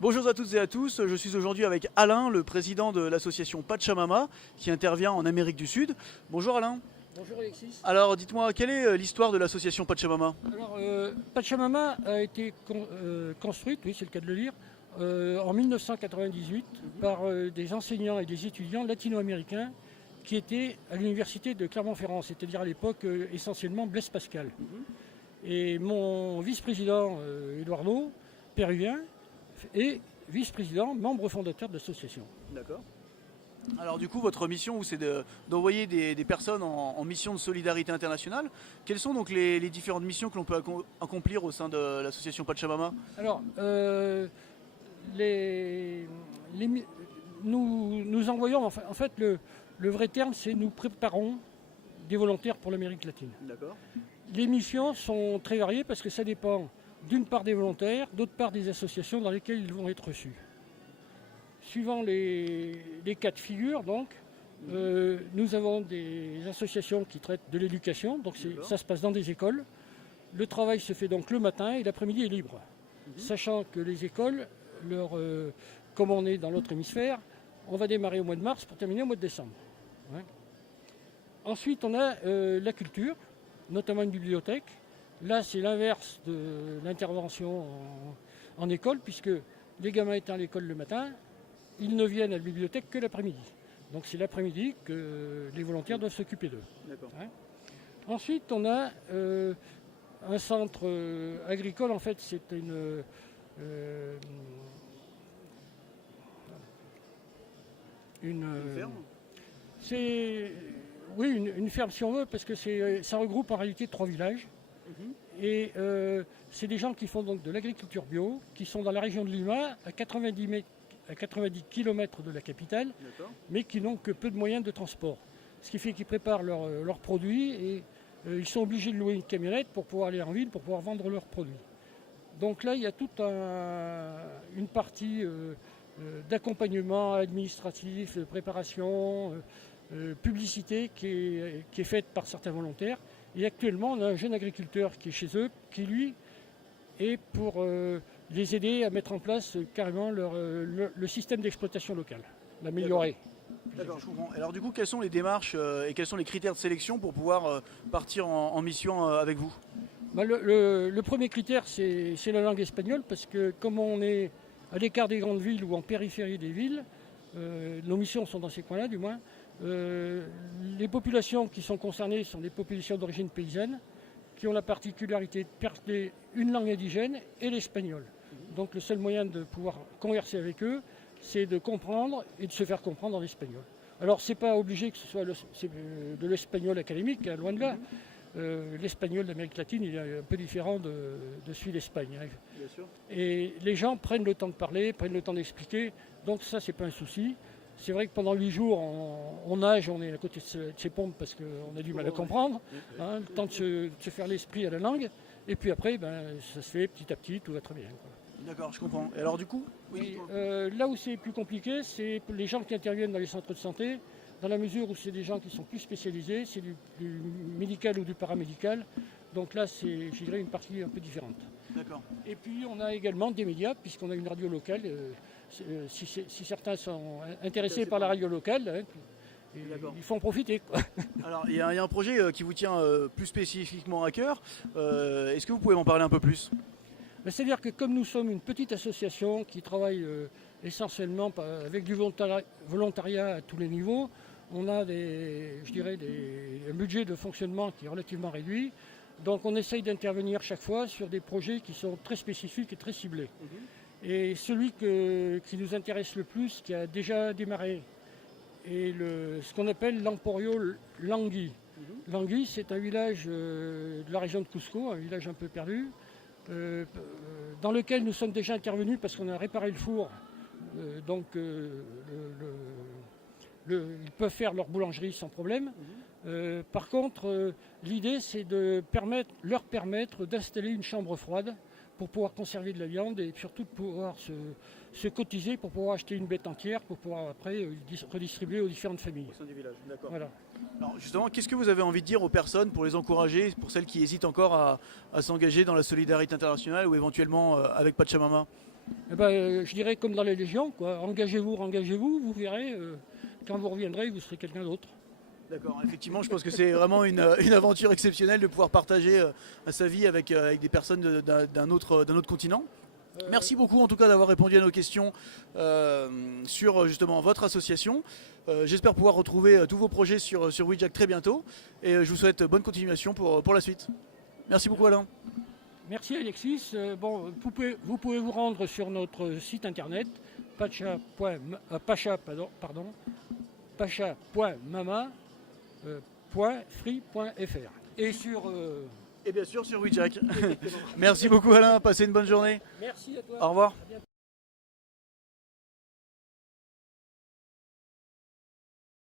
Bonjour à toutes et à tous, je suis aujourd'hui avec Alain, le président de l'association Pachamama, qui intervient en Amérique du Sud. Bonjour Alain. Bonjour Alexis. Alors dites-moi, quelle est l'histoire de l'association Pachamama? Alors, Pachamama a été construite, oui c'est le cas de le lire, en 1998 par des enseignants et des étudiants latino-américains qui étaient à l'université de Clermont-Ferrand, c'est-à-dire à l'époque essentiellement Blaise Pascal. Et mon vice-président Eduardo, péruvien, est vice-président, membre fondateur de l'association. D'accord. Alors du coup, votre mission, c'est d'envoyer des personnes en mission de solidarité internationale. Quelles sont donc les différentes missions que l'on peut accomplir au sein de l'association Pachamama? Alors, les, nous envoyons, en fait, le vrai terme, c'est nous préparons des volontaires pour l'Amérique latine. D'accord. Les missions sont très variées parce que ça dépend d'une part des volontaires, d'autre part des associations dans lesquelles ils vont être reçus. Suivant les cas de figure, donc, nous avons des associations qui traitent de l'éducation, donc ça se passe dans des écoles. Le travail se fait donc le matin et l'après-midi est libre. Sachant que les écoles, comme on est dans l'autre hémisphère, on va démarrer au mois de mars pour terminer au mois de décembre. Ouais. Ensuite, on a la culture, notamment une bibliothèque. Là, c'est l'inverse de l'intervention en école, puisque les gamins étant à l'école le matin, ils ne viennent à la bibliothèque que l'après-midi. Donc c'est l'après-midi que les volontaires doivent s'occuper d'eux. Hein. Ensuite, on a un centre agricole. En fait, c'est une ferme. C'est oui une ferme si on veut, parce que ça regroupe en réalité 3 villages. Et c'est des gens qui font donc de l'agriculture bio, qui sont dans la région de Lima, à 90 km de la capitale, mais qui n'ont que peu de moyens de transport. Ce qui fait qu'ils préparent leurs produits et ils sont obligés de louer une camionnette pour pouvoir aller en ville, pour pouvoir vendre leurs produits. Donc là, il y a toute une partie d'accompagnement administratif, de préparation, publicité qui est faite par certains volontaires. Et actuellement, on a un jeune agriculteur qui est chez eux, qui lui est pour les aider à mettre en place carrément le système d'exploitation locale, l'améliorer. D'accord, je comprends. Alors du coup, quelles sont les démarches et quels sont les critères de sélection pour pouvoir partir en mission avec vous? Le premier critère, c'est la langue espagnole, parce que comme on est à l'écart des grandes villes ou en périphérie des villes, nos missions sont dans ces coins-là du moins, les populations qui sont concernées sont des populations d'origine paysanne qui ont la particularité de parler une langue indigène et l'espagnol. Donc le seul moyen de pouvoir converser avec eux, c'est de comprendre et de se faire comprendre en espagnol. Alors c'est pas obligé que ce soit de l'espagnol académique, hein, loin de là. L'espagnol d'Amérique latine il est un peu différent de celui d'Espagne. Hein. Bien sûr. Et les gens prennent le temps de parler, prennent le temps d'expliquer, donc ça c'est pas un souci. C'est vrai que pendant 8 jours, on nage, on est à côté de ces pompes parce qu'on a du mal à comprendre, hein, le temps de se faire l'esprit à la langue, et puis après, ça se fait petit à petit, tout va très bien. D'accord, je comprends. Et alors du coup, là où c'est plus compliqué, c'est les gens qui interviennent dans les centres de santé, dans la mesure où c'est des gens qui sont plus spécialisés, c'est du médical ou du paramédical, donc là c'est, je dirais, une partie un peu différente. D'accord. Et puis on a également des médias, puisqu'on a une radio locale. Si certains sont intéressés par la radio locale, hein, il faut en profiter. Quoi. Alors il y a un projet qui vous tient plus spécifiquement à cœur. Est-ce que vous pouvez m'en parler un peu plus? C'est-à-dire que comme nous sommes une petite association qui travaille essentiellement avec du volontariat à tous les niveaux, on a un budget de fonctionnement qui est relativement réduit. Donc on essaye d'intervenir chaque fois sur des projets qui sont très spécifiques et très ciblés. Et celui qui nous intéresse le plus, qui a déjà démarré, est ce qu'on appelle l'Emporio Langui. Langui, c'est un village de la région de Cusco, un village un peu perdu, dans lequel nous sommes déjà intervenus parce qu'on a réparé le four. Donc ils peuvent faire leur boulangerie sans problème. Par contre, l'idée c'est de leur permettre d'installer une chambre froide pour pouvoir conserver de la viande et surtout de pouvoir se cotiser pour pouvoir acheter une bête entière pour pouvoir après redistribuer aux différentes familles. Au sein du village, d'accord. Voilà. Alors justement, qu'est-ce que vous avez envie de dire aux personnes pour les encourager, pour celles qui hésitent encore à s'engager dans la solidarité internationale ou éventuellement avec Pachamama? Eh ben, je dirais comme dans les légions, quoi. Engagez-vous, vous verrez, quand vous reviendrez, vous serez quelqu'un d'autre. D'accord, effectivement, je pense que c'est vraiment une aventure exceptionnelle de pouvoir partager sa vie avec des personnes d'un autre continent. Merci beaucoup en tout cas d'avoir répondu à nos questions sur justement votre association. J'espère pouvoir retrouver tous vos projets sur WeJack très bientôt et je vous souhaite bonne continuation pour la suite. Merci beaucoup Alain. Merci Alexis. Bon, vous pouvez vous rendre sur notre site internet pacha.mama.free.fr et sur Et bien sûr sur WeJack. Merci beaucoup Alain, passez une bonne journée. Merci à toi. Au revoir.